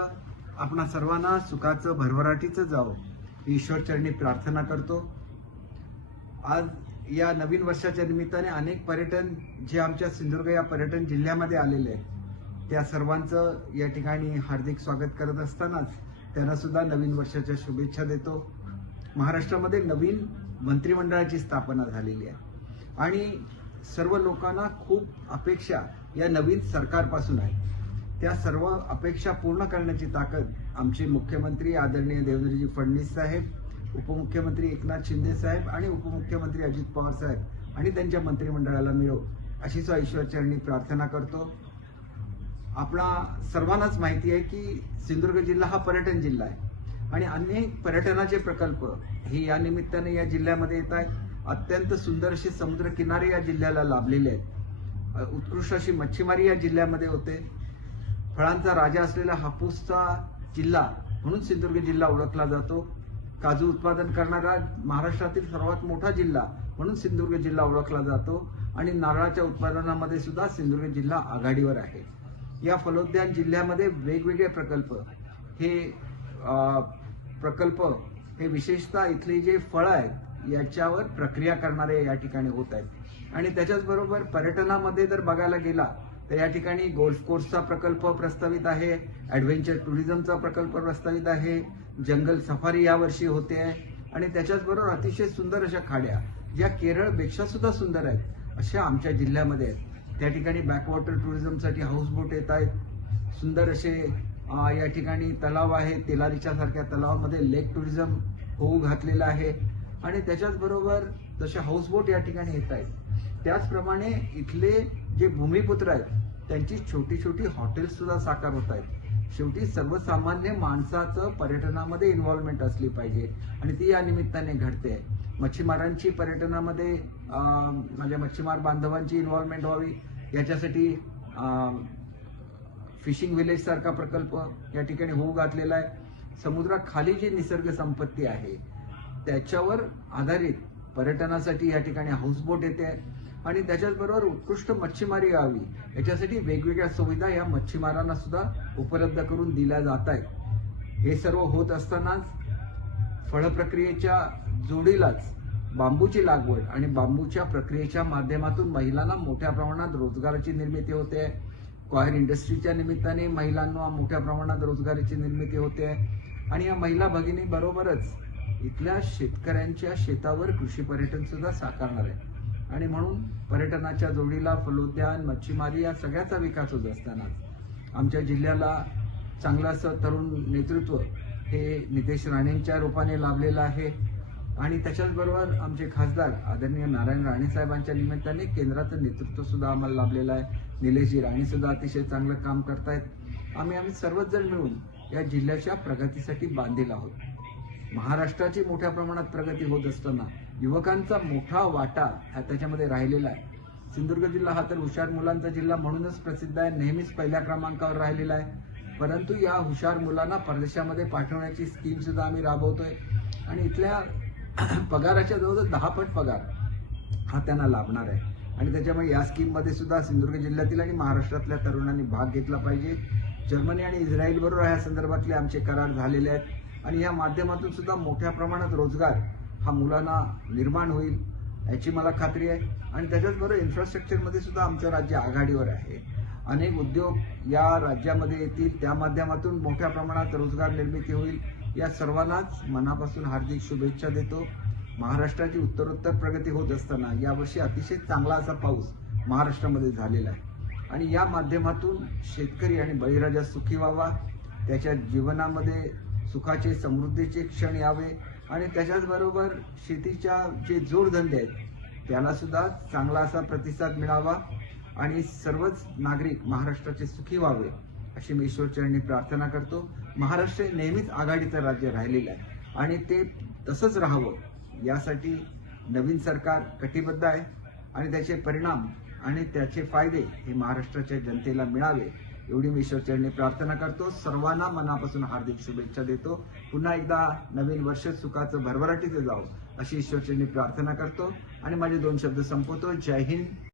आपणा सर्वांना सुखाचं भरभराटीचं जावं ईश्वरचरणी प्रार्थना करतो आज या नवीन वर्षाच्या निमित्ताने अनेक पर्यटन जे आमच्या सिंधुदुर्ग या पर्यटन जिल्ह्यामध्ये आलेले आहेत त्या सर्वांचं या ठिकाणी हार्दिक स्वागत करत असतानाच त्यांना सुद्धा नवीन वर्षाच्या शुभेच्छा देतो महाराष्ट्रामध्ये नवीन मंत्रिमंडळाची स्थापना झालेली आहे आणि सर्व लोकांना खूप अपेक्षा या नवीन सरकारपासून आहे त्या सर्व अपेक्षा पूर्ण करण्याची ताकद आमचे मुख्यमंत्री आदरणीय देवेंद्रजी फडणवीस साहेब उपमुख्यमंत्री एकनाथ शिंदे साहेब आणि उपमुख्यमंत्री अजित पवार साहेब आणि त्यांच्या मंत्रिमंडळाला मिळो अशीच चरणी प्रार्थना करतो आपला सर्वांनाच माहिती आहे की सिंधुदुर्ग जिल्हा हा पर्यटन जिल्हा आहे आणि अनेक पर्यटनाचे प्रकल्प हे या निमित्ताने या जिल्ह्यामध्ये येत आहेत अत्यंत सुंदर असे समुद्रकिनारे या जिल्ह्याला लाभलेले आहेत उत्कृष्ट अशी मच्छीमारी या जिल्ह्यामध्ये होते फळांचा राजा असलेला हापूसचा जिल्हा म्हणून सिंधुदुर्ग जिल्हा ओळखला जातो काजू उत्पादन करणारा महाराष्ट्रातील सर्वात मोठा जिल्हा म्हणून सिंधुदुर्ग जिल्हा ओळखला जातो आणि नारळाच्या उत्पादनामध्ये सुद्धा सिंधुदुर्ग जिल्हा आघाडीवर आहे या फलोद्यान जिल्ह्यामध्ये वेगवेगळे प्रकल्प हे प्रकल्प हे विशेषतः इथले जे फळं आहेत याच्यावर प्रक्रिया करणारे या ठिकाणी होत आहेत आणि त्याच्याचबरोबर पर्यटनामध्ये जर बघायला गेला तर या ठिकाणी गोल्फ कोर्सचा प्रकल्प प्रस्तावित आहे ॲडव्हेंचर टुरिझमचा प्रकल्प प्रस्तावित आहे जंगल सफारी यावर्षी होते आणि त्याच्याचबरोबर अतिशय सुंदर अशा खाड्या ज्या केरळपेक्षा सुद्धा सुंदर आहेत अशा आमच्या जिल्ह्यामध्ये आहेत त्या ठिकाणी बॅकवॉटर टुरिझमसाठी हाऊस बोट येत आहेत सुंदर असे या ठिकाणी तलाव आहे तेलारीच्या सारख्या तलावामध्ये लेक टुरिझम होऊ घातलेलं आहे आणि त्याच्याचबरोबर तसे हाऊस बोट या ठिकाणी येत आहेत त्याचप्रमाणे इथले जे भूमिपुत्र आहेत त्यांची छोटी छोटी हॉटेल्स सुद्धा साकार होत आहेत शेवटी सर्वसामान्य माणसाचं पर्यटनामध्ये इन्व्हॉल्वमेंट असली पाहिजे आणि ती या निमित्ताने घडते मच्छीमारांची पर्यटनामध्ये म्हणजे मच्छीमार बांधवांची इन्व्हॉल्वमेंट व्हावी याच्यासाठी फिशिंग सारखा प्रकल्प या ठिकाणी होऊ घातलेला आहे समुद्राखाली जी निसर्ग संपत्ती आहे त्याच्यावर आधारित पर्यटनासाठी या ठिकाणी हाऊसबोट येते आणि त्याच्याचबरोबर उत्कृष्ट मच्छीमारी यावी याच्यासाठी वेगवेगळ्या सुविधा या मच्छीमारांना सुद्धा उपलब्ध करून दिल्या जात आहेत हे सर्व होत असतानाच फळप्रक्रियेच्या जोडीलाच बांबूची लागवड आणि बांबूच्या प्रक्रियेच्या माध्यमातून महिलांना मोठ्या प्रमाणात रोजगाराची निर्मिती होते क्वायर इंडस्ट्रीच्या निमित्ताने महिलांना मोठ्या प्रमाणात रोजगाराची निर्मिती होते आणि या महिला भगिनी बरोबरच इथल्या शेतकऱ्यांच्या शेतावर कृषी पर्यटन सुद्धा साकारणार आहे आणि म्हणून पर्यटनाच्या जोडीला फलोद्यान मच्छीमारी या सगळ्याचा विकास होत असतानाच आमच्या जिल्ह्याला असं तरुण नेतृत्व हे नितेश राणेंच्या रूपाने लाभलेलं आहे आणि त्याच्याचबरोबर आमचे खासदार आदरणीय नारायण राणे साहेबांच्या निमित्ताने केंद्राचं नेतृत्व सुद्धा आम्हाला लाभलेलं आहे निलेशजी राणे सुद्धा अतिशय चांगलं काम करतायत आम्ही आम्ही सर्वच जण मिळून या जिल्ह्याच्या प्रगतीसाठी बांधील आहोत महाराष्ट्राची मोठ्या प्रमाणात प्रगती होत असताना युवकांचा मोठा वाटा हा त्याच्यामध्ये राहिलेला आहे सिंधुदुर्ग जिल्हा हा तर हुशार मुलांचा जिल्हा म्हणूनच प्रसिद्ध आहे नेहमीच पहिल्या क्रमांकावर राहिलेला आहे परंतु या हुशार मुलांना परदेशामध्ये पाठवण्याची स्कीम सुद्धा आम्ही राबवतोय आणि इथल्या पगाराच्या जवळजवळ दहा पट पगार हा त्यांना लाभणार आहे आणि त्याच्यामुळे या स्कीममध्ये सुद्धा सिंधुदुर्ग जिल्ह्यातील आणि महाराष्ट्रातल्या तरुणांनी भाग घेतला पाहिजे जर्मनी आणि इस्रायलबरोबर या संदर्भातले आमचे करार झालेले आहेत आणि या माध्यमातून सुद्धा मोठ्या प्रमाणात रोजगार हा मुलांना निर्माण होईल याची मला खात्री आहे आणि त्याच्याचबरोबर इन्फ्रास्ट्रक्चरमध्ये सुद्धा आमचं राज्य आघाडीवर आहे अनेक उद्योग या राज्यामध्ये येतील त्या माध्यमातून मोठ्या प्रमाणात रोजगार निर्मिती होईल या सर्वांनाच मनापासून हार्दिक शुभेच्छा देतो महाराष्ट्राची उत्तरोत्तर प्रगती होत असताना यावर्षी अतिशय चांगला असा पाऊस महाराष्ट्रामध्ये झालेला आहे आणि या माध्यमातून शेतकरी आणि बळीराजा सुखी व्हावा त्याच्या जीवनामध्ये सुखाचे समृद्धीचे क्षण यावे आणि त्याच्याचबरोबर शेतीच्या जे जोडधंदे आहेत त्याला सुद्धा चांगला असा प्रतिसाद मिळावा आणि सर्वच नागरिक महाराष्ट्राचे सुखी व्हावे अशी मी ईश्वरचरणी प्रार्थना करतो महाराष्ट्र नेहमीच आघाडीचं राज्य राहिलेलं आहे आणि ते तसंच राहावं यासाठी नवीन सरकार कटिबद्ध आहे आणि त्याचे परिणाम आणि त्याचे फायदे हे महाराष्ट्राच्या जनतेला मिळावे एवढी मी ईश्वरचरणी प्रार्थना करतो सर्वांना मनापासून हार्दिक शुभेच्छा देतो पुन्हा एकदा नवीन वर्ष सुखाचं भरभराटीचं जावं अशी ईश्वरचरणी प्रार्थना करतो आणि माझे दोन शब्द संपवतो जय हिंद